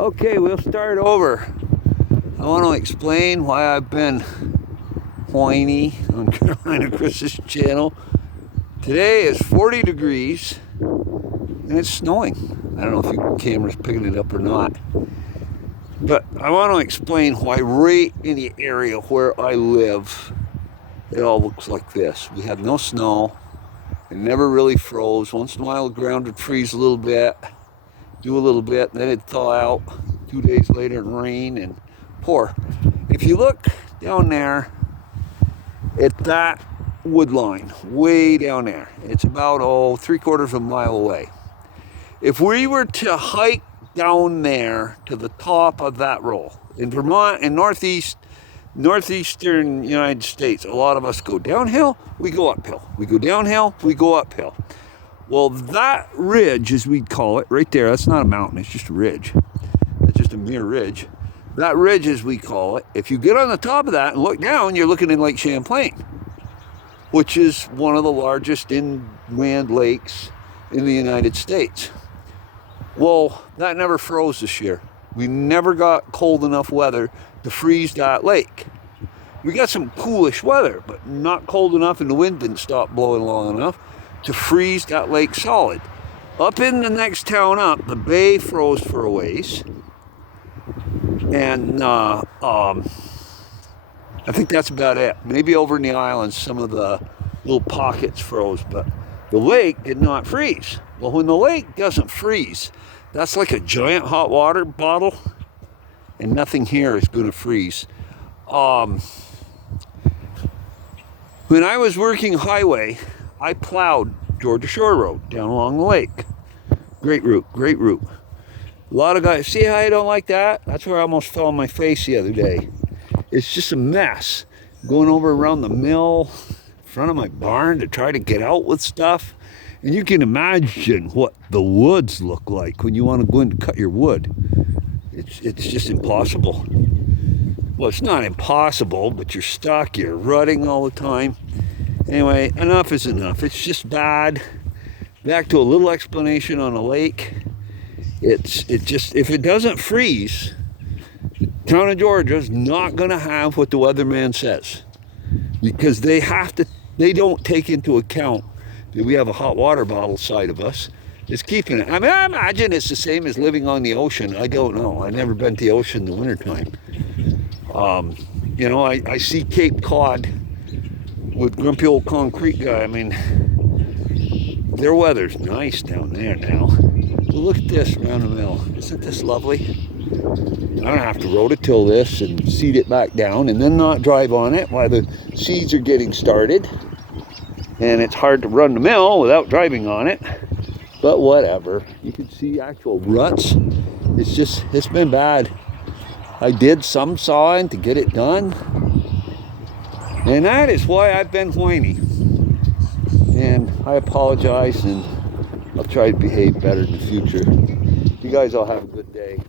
Okay, we'll start over. I want to explain why I've been whiny on Carolina Chris's channel. Today is 40 degrees and it's snowing. I don't know if your camera's picking it up or not. But I want to explain why right in the area where I live, it all looks like this. We have no snow. It never really froze. Once in a while the ground would freeze a little bit, do a little bit, and then it'd thaw out. 2 days later and rain and pour. If you look down there at that wood line, way down there, it's about 3/4 of a mile away. If we were to hike down there to the top of that roll, in Vermont and northeastern United States, a lot of us go downhill, we go uphill. We go downhill, we go uphill. Well, that ridge, as we'd call it, right there, that's not a mountain, it's just a ridge. That's just a mere ridge. That ridge, as we call it, if you get on the top of that and look down, you're looking in Lake Champlain, which is one of the largest inland lakes in the United States. Well, that never froze this year. We never got cold enough weather to freeze that lake. We got some coolish weather, but not cold enough, and the wind didn't stop blowing long enough to freeze that lake solid. Up in the next town up, the bay froze for a ways. And I think that's about it. Maybe over in the islands, some of the little pockets froze, but the lake did not freeze. Well, when the lake doesn't freeze, that's like a giant hot water bottle, and nothing here is going to freeze. When I was working highway, I plowed Georgia Shore Road down along the lake. Great route, great route. A lot of guys, see how I don't like that? That's where I almost fell on my face the other day. It's just a mess. Going over around the mill, in front of my barn to try to get out with stuff. And you can imagine what the woods look like when you want to go in to cut your wood. It's just impossible. Well, it's not impossible, but you're stuck, you're rutting all the time. Anyway, enough is enough. It's just bad. Back to a little explanation on a lake. If it doesn't freeze, the town of Georgia is not going to have what the weatherman says, because they don't take into account that we have a hot water bottle side of us. It's keeping it. I mean, I imagine it's the same as living on the ocean. I don't know. I've never been to the ocean in the wintertime. I see Cape Cod with grumpy old concrete guy. I mean, their weather's nice down there now. Look at this around the mill. Isn't this lovely? I don't have to rototill this and seed it back down and then not drive on it while the seeds are getting started. And it's hard to run the mill without driving on it. But whatever. You can see actual ruts. It's been bad. I did some sawing to get it done. And that is why I've been whiny. And I apologize, and I'll try to behave better in the future. You guys all have a good day.